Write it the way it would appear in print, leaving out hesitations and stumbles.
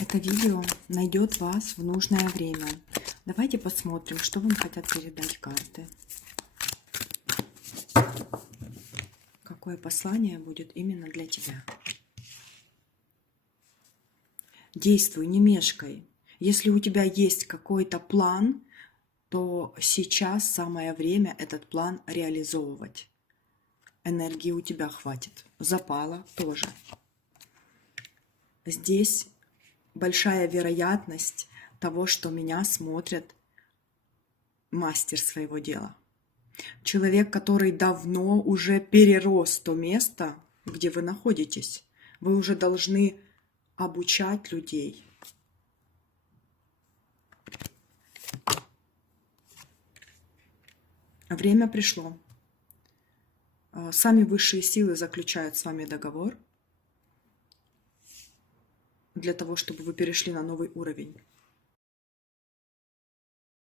Это видео найдет вас в нужное время. Давайте посмотрим, что вам хотят передать карты. Какое послание будет именно для тебя. Действуй, не мешкай. Если у тебя есть какой-то план, то сейчас самое время этот план реализовывать. Энергии у тебя хватит. Запала тоже. Здесь большая вероятность того, что меня смотрит мастер своего дела. Человек, который давно уже перерос то место, где вы находитесь. Вы уже должны обучать людей. Время пришло. Сами высшие силы заключают с вами договор для того, чтобы вы перешли на новый уровень.